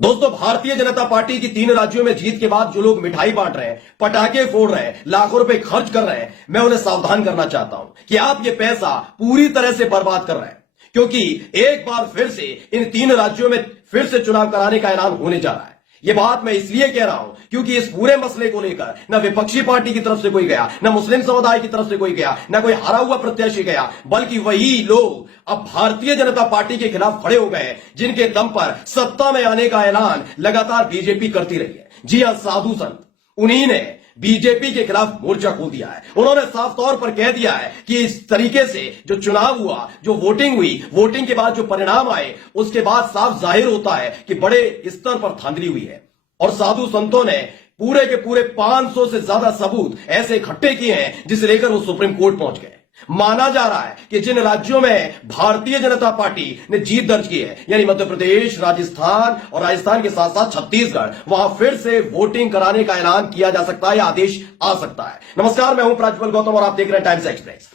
दोस्तों, भारतीय जनता पार्टी की 3 राज्यों में जीत के बाद जो लोग मिठाई बांट रहे हैं, पटाखे फोड़ रहे हैं, लाखों रुपए खर्च कर रहे हैं, मैं उन्हें सावधान करना चाहता हूं कि आप ये पैसा पूरी तरह से बर्बाद कर रहे हैं, क्योंकि एक बार फिर से इन 3 राज्यों में फिर से चुनाव कराने का ऐलान होने जा रहा है। ये बात मैं इसलिए कह रहा हूं क्योंकि इस पूरे मसले को लेकर न विपक्षी पार्टी की तरफ से कोई गया, न मुस्लिम समुदाय की तरफ से कोई गया, न कोई हारा हुआ प्रत्याशी गया, बल्कि वही लोग अब भारतीय जनता पार्टी के खिलाफ खड़े हो गए जिनके दम पर सत्ता में आने का ऐलान लगातार बीजेपी करती रही है। जी हां, साधु संत उन्हीं ने बीजेपी के खिलाफ मोर्चा खोल दिया है। उन्होंने साफ तौर पर कह दिया है कि इस तरीके से जो चुनाव हुआ, जो वोटिंग हुई, वोटिंग के बाद जो परिणाम आए, उसके बाद साफ जाहिर होता है कि बड़े स्तर पर धांधली हुई है। और साधु संतों ने पूरे के पूरे 500 से ज्यादा सबूत ऐसे इकट्ठे किए हैं जिसे लेकर वो सुप्रीम कोर्ट पहुंच गए। माना जा रहा है कि जिन राज्यों में भारतीय जनता पार्टी ने जीत दर्ज की है, यानी मध्य प्रदेश, राजस्थान और राजस्थान के साथ साथ छत्तीसगढ़, वहां फिर से वोटिंग कराने का ऐलान किया जा सकता है या आदेश आ सकता है। नमस्कार, मैं हूं प्राज्वल गौतम और आप देख रहे हैं टाइम्स एक्सप्रेस।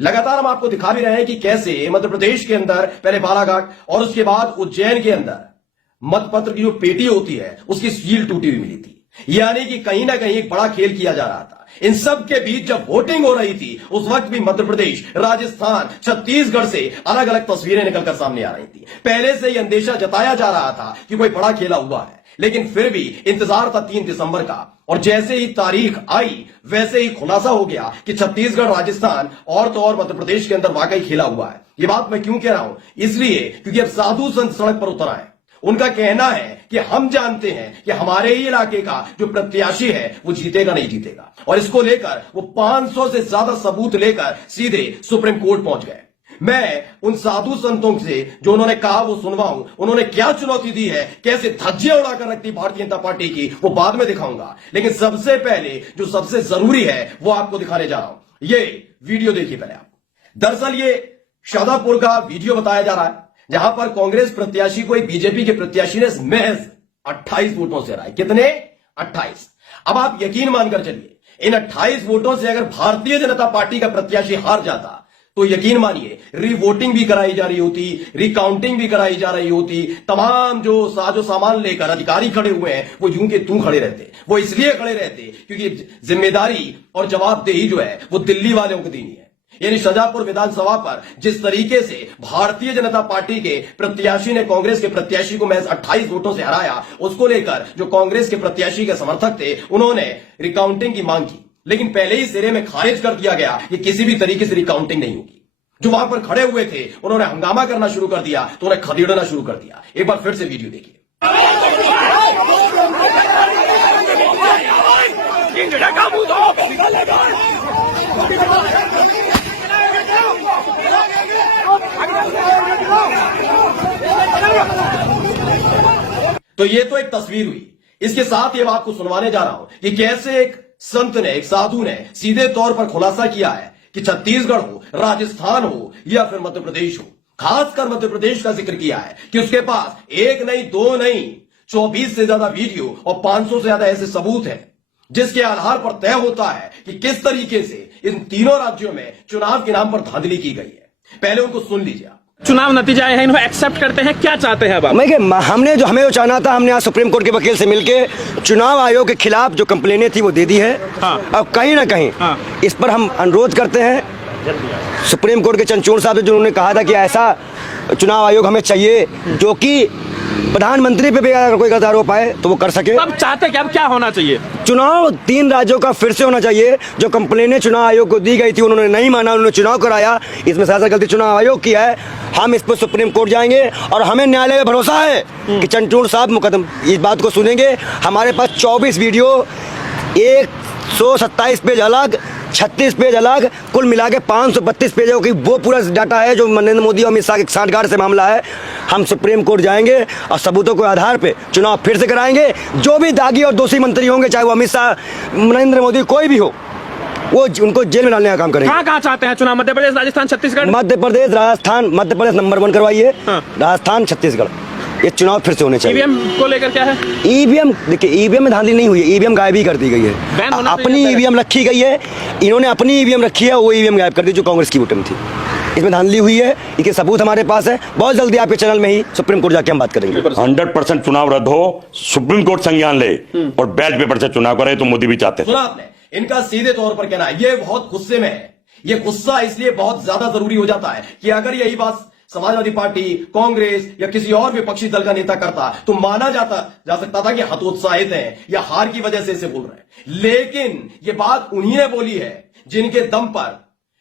लगातार हम आपको दिखा भी रहे हैं कि कैसे मध्य प्रदेश के अंदर पहले बालाघाट और उसके बाद उज्जैन के अंदर मतपत्र की जो पेटी होती है उसकी सील टूटी हुई मिली थी, यानी कि कहीं ना कहीं एक बड़ा खेल किया जा रहा था। इन सब के बीच जब वोटिंग हो रही थी उस वक्त भी मध्य प्रदेश, राजस्थान, छत्तीसगढ़ से अलग अलग तस्वीरें निकलकर सामने आ रही थी। पहले से ही अंदेशा जताया जा रहा था कि कोई बड़ा खेला हुआ है, लेकिन फिर भी इंतजार था 3 दिसंबर का। और जैसे ही तारीख आई वैसे ही खुलासा हो गया कि छत्तीसगढ़, राजस्थान और तो और मध्य प्रदेश के अंदर वाकई खेला हुआ है। ये बात मैं क्यों कह रहा हूं? इसलिए क्योंकि अब साधु संत सड़क पर उतर आए। उनका कहना है कि हम जानते हैं कि हमारे ही इलाके का जो प्रत्याशी है वो जीतेगा नहीं जीतेगा, और इसको लेकर वो 500 से ज्यादा सबूत लेकर सीधे सुप्रीम कोर्ट पहुंच गए। मैं उन साधु संतों से जो उन्होंने कहा वो सुनवाऊं, उन्होंने क्या चुनौती दी है, कैसे धज्जियां उड़ाकर रखती भारतीय जनता पार्टी की, वो बाद में दिखाऊंगा। लेकिन सबसे पहले जो सबसे जरूरी है वो आपको दिखाने जा रहा हूं। ये वीडियो देखिए पहले आप। दरअसल ये शादापुर का वीडियो बताया जा रहा है जहां पर कांग्रेस प्रत्याशी को एक बीजेपी के प्रत्याशी ने महज 28 वोटों से हराया। कितने? 28। अब आप यकीन मानकर चलिए, इन 28 वोटों से अगर भारतीय जनता पार्टी का प्रत्याशी हार जाता तो यकीन मानिए रीवोटिंग भी कराई जा रही होती, रिकाउंटिंग भी कराई जा रही होती। तमाम जो साजो सामान लेकर अधिकारी खड़े हुए हैं वो यूं के तू खड़े रहते। वो इसलिए खड़े रहते क्योंकि जिम्मेदारी और जवाबदेही जो है वो दिल्ली वालों को देनी है। यानी शाजापुर विधानसभा पर जिस तरीके से भारतीय जनता पार्टी के प्रत्याशी ने कांग्रेस के प्रत्याशी को महज 28 वोटों से हराया, उसको लेकर जो कांग्रेस के प्रत्याशी के समर्थक थे उन्होंने रिकाउंटिंग की मांग की, लेकिन पहले ही सिरे में खारिज कर दिया गया कि किसी भी तरीके से रिकाउंटिंग नहीं होगी। जो वहां पर खड़े हुए थे उन्होंने हंगामा करना शुरू कर दिया, तो उन्हें खदेड़ना शुरू कर दिया। एक बार फिर से वीडियो देखिए। तो ये तो एक तस्वीर हुई। इसके साथ ये बात को सुनवाने जा रहा हूं कि कैसे एक संत ने, एक साधु ने सीधे तौर पर खुलासा किया है कि छत्तीसगढ़ हो, राजस्थान हो या फिर मध्य प्रदेश हो, खासकर मध्य प्रदेश का जिक्र किया है कि उसके पास 1 नहीं 2 नहीं 24 से ज्यादा वीडियो और 500 से ज्यादा ऐसे सबूत हैं जिसके आधार पर तय होता है कि किस तरीके से इन तीनों राज्यों में चुनाव के नाम पर धांधली की गई है। पहले उनको सुन लीजिए। चुनाव नतीजा है, इन्हें एक्सेप्ट करते हैं, क्या चाहते हैं अब आप? हमें जो चाहना था, हमने आज सुप्रीम कोर्ट के वकील से मिलके चुनाव आयोग के खिलाफ जो कंप्लेनें थी वो दे दी है। हाँ। अब कहीं ना कहीं इस पर हम अनुरोध करते हैं सुप्रीम कोर्ट के चंद्रचूड़ साहब से, जिन्होंने कहा था कि ऐसा चुनाव आयोग हमें चाहिए जो कि प्रधानमंत्री पे भी अगर कोई गलत आरोप आए तो वो कर सके। अब चाहते कि अब क्या होना चाहिए? चुनाव 3 राज्यों का फिर से होना चाहिए। जो कंप्लेनें चुनाव आयोग को दी गई थी उन्होंने नहीं माना, उन्होंने चुनाव कराया, इसमें सबसे गलती चुनाव आयोग की है। हम इस पर सुप्रीम कोर्ट जाएंगे और हमें न्यायालय में भरोसा है कि चंद्रचूड़ साहब मुकदमा इस बात को सुनेंगे। हमारे पास 24 वीडियो, 127 पेज अलग, 36 पेज अलग, कुल मिला के 532 पेजों की वो पूरा डाटा है जो नरेंद्र मोदी और अमित शाह के साठगांठ से मामला है। हम सुप्रीम कोर्ट जाएंगे और सबूतों के आधार पे चुनाव फिर से कराएंगे। जो भी दागी और दोषी मंत्री होंगे, चाहे वो अमित शाह, नरेंद्र मोदी, कोई भी हो, वो उनको जेल में डालने का काम करेंगे। कहाँ चाहते हैं चुनाव? मध्य प्रदेश, राजस्थान, छत्तीसगढ़? मध्य प्रदेश, राजस्थान, मध्य प्रदेश नंबर 1 करवाइए। राजस्थान, छत्तीसगढ़, ये चुनाव फिर से होने चाहिए। ईवीएम को लेकर क्या है? ईवीएम, देखिए ईवीएम में धांधली नहीं हुई है, ईवीएम गायब ही कर दी गई है। अपनी ईवीएम रखी गई है, इन्होंने अपनी ईवीएम रखी है, वो ईवीएम गायब कर दी जो कांग्रेस की वोट में थी। इसमें धांधली हुई है, इसके सबूत हमारे पास है। बहुत जल्दी आपके चैनल में ही सुप्रीम कोर्ट जाके हम बात करेंगे। 100% चुनाव रद्द हो, सुप्रीम कोर्ट संज्ञान ले और बैलेट पेपर से चुनाव करे, तो मोदी भी चाहते थे। सुना आपने, इनका सीधे तौर पर कहना है, ये बहुत गुस्से में है। ये गुस्सा इसलिए बहुत ज्यादा जरूरी हो जाता है कि अगर यही बात समाजवादी पार्टी, कांग्रेस या किसी और विपक्षी दल का नेता करता तो माना जा सकता था कि हतोत्साहित हैं या हार की वजह से इसे बोल रहे हैं। लेकिन ये बात उन्हीं ने बोली है जिनके दम पर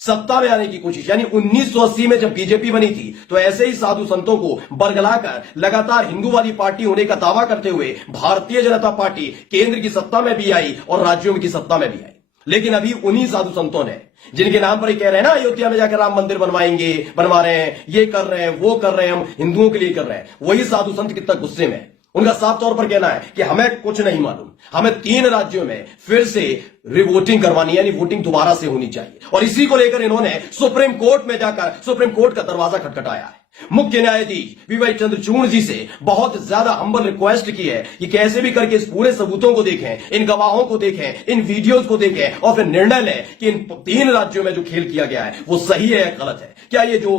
सत्ता में आने की कोशिश, यानी 1980 में जब बीजेपी बनी थी तो ऐसे ही साधु संतों को बरगलाकर लगातार हिंदूवादी पार्टी होने का दावा करते हुए भारतीय जनता पार्टी केंद्र की सत्ता में भी आई और राज्यों की सत्ता में भी आई। लेकिन अभी उन्हीं साधु संतों ने, जिनके नाम पर ही कह रहे हैं ना अयोध्या में जाकर राम मंदिर बनवा रहे हैं, ये कर रहे हैं, वो कर रहे हैं, हम हिंदुओं के लिए कर रहे हैं, वही साधु संत कितना गुस्से में। उनका साफ तौर पर कहना है कि हमें कुछ नहीं मालूम, हमें 3 राज्यों में फिर से रिवोटिंग करवानी, यानी वोटिंग दोबारा से होनी चाहिए। और इसी को लेकर इन्होंने सुप्रीम कोर्ट में जाकर सुप्रीम कोर्ट का दरवाजा खटखटाया है। मुख्य न्यायाधीश वीवाई चंद्रचूड़ जी से बहुत ज्यादा हम्बल रिक्वेस्ट की है कि कैसे भी करके इस पूरे सबूतों को देखें, इन गवाहों को देखें, इन वीडियोस को देखें और फिर निर्णय लें कि इन 3 राज्यों में जो खेल किया गया है वो सही है या गलत है। क्या ये जो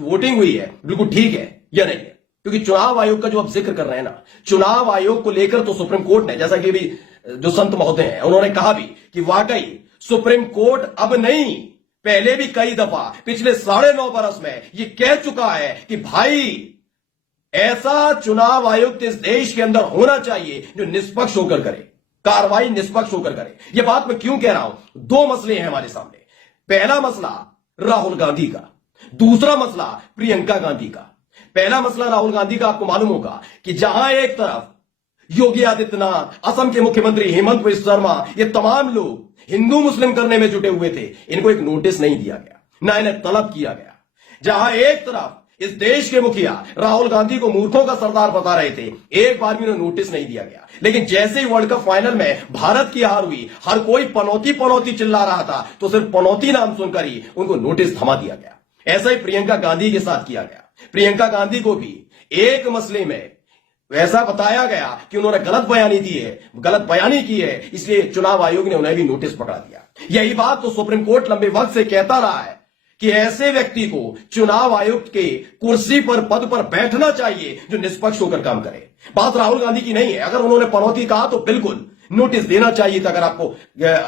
वोटिंग हुई है बिल्कुल ठीक है या नहीं है? क्योंकि चुनाव आयोग का जो आप जिक्र कर रहे हैं ना, चुनाव आयोग को लेकर तो सुप्रीम कोर्ट ने, जैसा कि भी जो संत महोदय हैं उन्होंने कहा भी कि वाकई सुप्रीम कोर्ट अब नहीं, पहले भी कई दफा पिछले 9.5 बरस में ये कह चुका है कि भाई ऐसा चुनाव आयोग इस देश के अंदर होना चाहिए जो निष्पक्ष होकर करे, कार्रवाई निष्पक्ष होकर करे। ये बात मैं क्यों कह रहा हूं? 2 मसले हैं हमारे सामने। पहला मसला राहुल गांधी का, दूसरा मसला प्रियंका गांधी का। पहला मसला राहुल गांधी का, आपको मालूम होगा कि जहां एक तरफ योगी आदित्यनाथ, असम के मुख्यमंत्री हेमंत बिस्वा शर्मा, ये तमाम लोग हिंदू मुस्लिम करने में जुटे हुए थे, इनको एक नोटिस नहीं दिया गया, ना इन्हें तलब किया गया। जहां एक तरफ इस देश के मुखिया राहुल गांधी को मूर्खों का सरदार बता रहे थे, एक बार भी उन्हें नोटिस नहीं दिया गया। लेकिन जैसे ही वर्ल्ड कप फाइनल में भारत की हार हुई, हर कोई पनौती पनौती चिल्ला रहा था, तो सिर्फ पनौती नाम सुनकर ही उनको नोटिस थमा दिया गया। ऐसा ही प्रियंका गांधी के साथ किया गया। प्रियंका गांधी को भी एक मसले में ऐसा बताया गया कि उन्होंने गलत बयानी की है, इसलिए चुनाव आयोग ने उन्हें भी नोटिस पकड़ा दिया। यही बात तो सुप्रीम कोर्ट लंबे वक्त से कहता रहा है कि ऐसे व्यक्ति को चुनाव आयोग के कुर्सी पर, पद पर बैठना चाहिए जो निष्पक्ष होकर काम करे। बात राहुल गांधी की नहीं है। अगर उन्होंने पनौती कहा तो बिल्कुल नोटिस देना चाहिए था, अगर आपको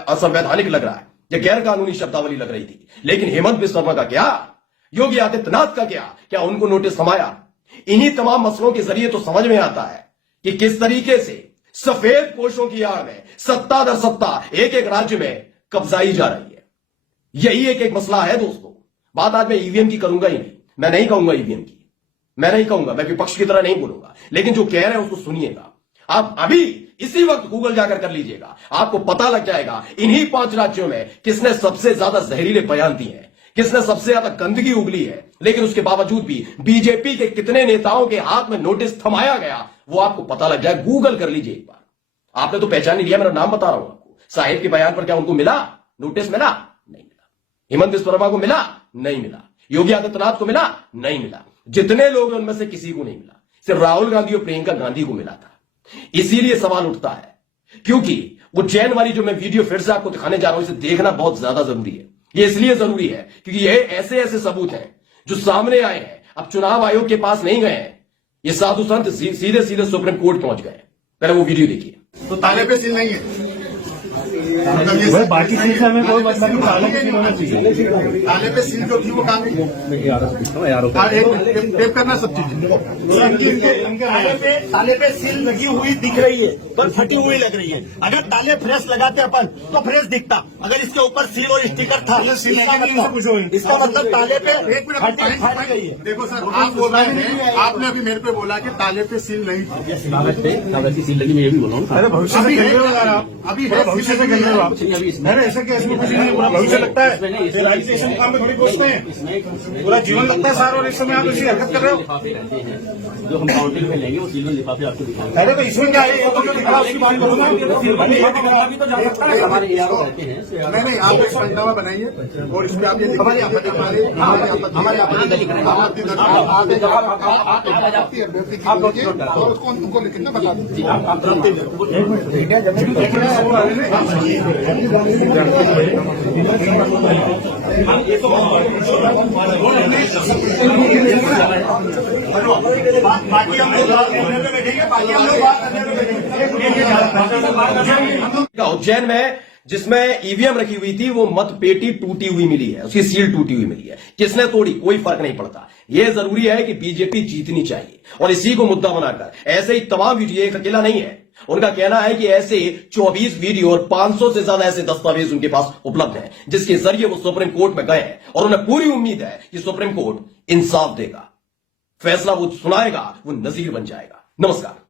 असंवैधानिक लग रहा है या गैर कानूनी शब्दावली लग रही थी। लेकिन हेमंत बिस्वा शर्मा का क्या, योगी आदित्यनाथ का क्या उनको नोटिस थमाया? इन्हीं तमाम मसलों के जरिए तो समझ में आता है कि किस तरीके से सफेद पोशों की आड़ में सत्ता दर सत्ता एक एक राज्य में कब्जाई जा रही है। यही एक मसला है दोस्तों। बात आज मैं ईवीएम की करूंगा ही नहीं, मैं नहीं कहूंगा ईवीएम की, मैं नहीं कहूंगा, मैं विपक्ष की तरह नहीं बोलूंगा, लेकिन जो कह रहे हैं उसको सुनिएगा। आप अभी इसी वक्त गूगल जाकर कर लीजिएगा, आपको पता लग जाएगा इन्हीं 5 राज्यों में किसने सबसे ज्यादा जहरीले बयान दिए हैं, किसने सबसे ज्यादा गंदगी उगली है। लेकिन उसके बावजूद भी बीजेपी के कितने नेताओं के हाथ में नोटिस थमाया गया वो आपको पता लग जाए। गूगल कर लीजिए एक बार। आपने तो पहचान नहीं लिया, मेरा नाम बता रहा हूं आपको। साहिब के बयान पर क्या उनको मिला नोटिस? मिला? नहीं मिला। हेमंत बिस्वा शर्मा को मिला? नहीं मिला। योगी आदित्यनाथ को मिला? नहीं मिला। जितने लोग उनमें से किसी को नहीं मिला, सिर्फ राहुल गांधी और प्रियंका गांधी को मिला था। इसीलिए सवाल उठता है, क्योंकि उज्जैन वाली जो मैं वीडियो फिर से आपको दिखाने जा रहा हूं, इसे देखना बहुत ज्यादा जरूरी है। ये इसलिए जरूरी है क्योंकि ये ऐसे सबूत हैं जो सामने आए हैं। अब चुनाव आयोग के पास नहीं गए हैं, ये साधु संत सीधे सीधे सुप्रीम कोर्ट पहुंच गए। पहले वो वीडियो देखिए। तो ताले पे सील नहीं है, भाई बाकी चीज से हमें कोई मतलब नहीं, ताले पे सील होना चाहिए। ताले पे सील जो थी वो कहाँ गई? टेप करना सब चीज। ताले पे सील लगी हुई दिख रही है पर फटी हुई लग रही है। अगर ताले फ्रेश लगाते अपन तो फ्रेश दिखता, अगर इसके ऊपर सील और स्टिकर था, इसका मतलब ताले पे एक मिनट गई है। देखो सर, आप बोल रहे हैं, आपने अभी मेरे पे बोला कि ताले पे सील नहीं थी। कागज की सील लगी, मैं ये भी बोल रहा हूँ। अरे भविष्य अभी भविष्य से कहिए आप। अरे ऐसा क्या, इसमें कुछ नहीं है, पूरा भविष्य लगता है। रियलाइजेशन काम में थोड़ी पहुंचते हैं, पूरा जीवन लगता है सर, और इस समय आप ऐसी हरकत कर रहे हो। लिफाफे रहते हैं जो हम काउंटिंग में लेंगे, वो सील में लिफाफे आपको दिखाएंगे। अरे तो इसमें क्या है, ये तो जो दिखा उसकी बात करो ना। हमारे एआरओ रहते हैं। नहीं, आप एक पंचनामा बनाइए और इसमें आप ये आप बाकी हम लोग बात करने पे बैठेंगे, बाकी हम लोग बात करने पे बैठेंगे। उज्जैन में जिसमें ईवीएम रखी हुई थी वो मत पेटी टूटी हुई मिली है, उसकी सील टूटी हुई मिली है। किसने तोड़ी कोई फर्क नहीं पड़ता। यह जरूरी है कि बीजेपी जीतनी चाहिए और इसी को मुद्दा बनाकर ऐसे ही तमाम वीडियो, एक अकेला नहीं है। उनका कहना है कि ऐसे 24 वीडियो और 500 से ज्यादा ऐसे दस्तावेज उनके पास उपलब्ध हैं जिसके जरिए वो सुप्रीम कोर्ट में गए हैं और उन्हें पूरी उम्मीद है कि सुप्रीम कोर्ट इंसाफ देगा, फैसला वो सुनाएगा, वो नजीर बन जाएगा। नमस्कार।